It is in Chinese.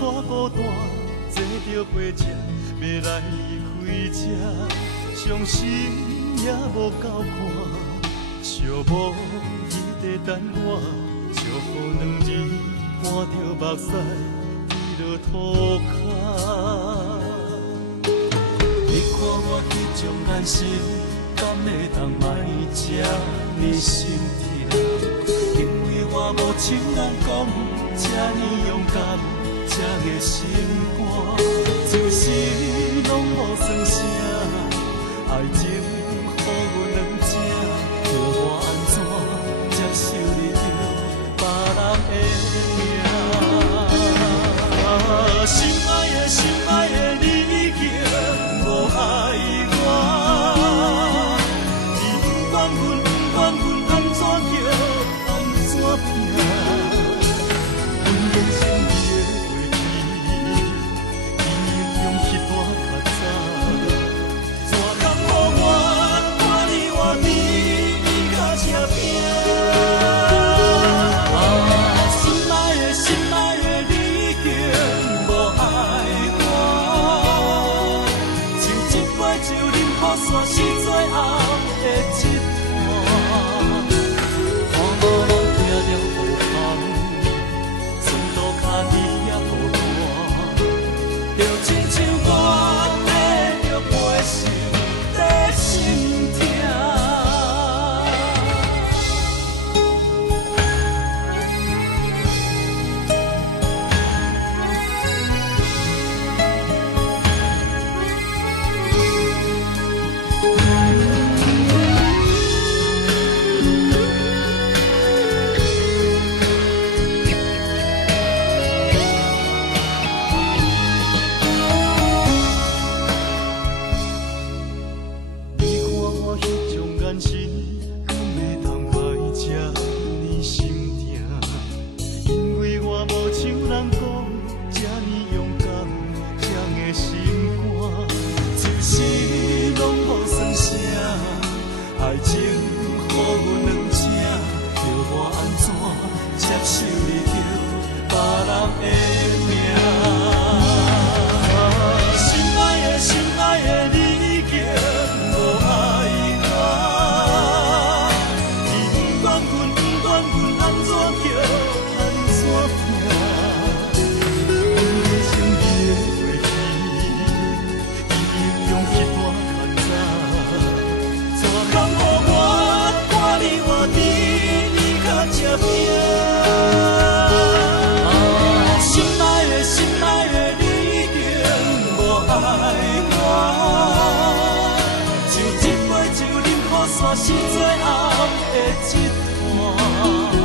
山孤单，坐着火车要来回家，伤心也无够看，寂寞伊在等我，祝福2字伴着目屎滴落涂骹。你看我迄种眼神，敢会当卖这呢心痛？因为我无像人讲，这呢勇敢，这个心肝，就是拢无算啥。爱情予阮两者，叫我安怎接受你着别人的命？心爱的心爱的你竟无爱我，你不管阮不管阮安怎叫安怎拼，阮人生伊的话题，伊用去大较早，怎敢予我看你活伫伊较吃拼？心爱的心爱的你竟无爱我，像一杯酒啉好煞是最后的一段，看我拢听了无香，船渡脚底也孤单，就亲像我跟着悲伤在心痛。你看我迄种眼神，敢会当卖这呢心痛？因为我无像人讲，这呢勇敢，这个心肝，就是拢无算啥。爱情予阮两者，叫我安怎接受你着别人的命？心爱的心爱的你竟无爱我，你不管阮不管阮安怎叫安怎拼，阮的心伊的话题，伊用去大较早，怎敢予我看你活伫伊较吃拼？心爱的心爱的你竟无爱我，像一杯酒啉好煞是最后的一段。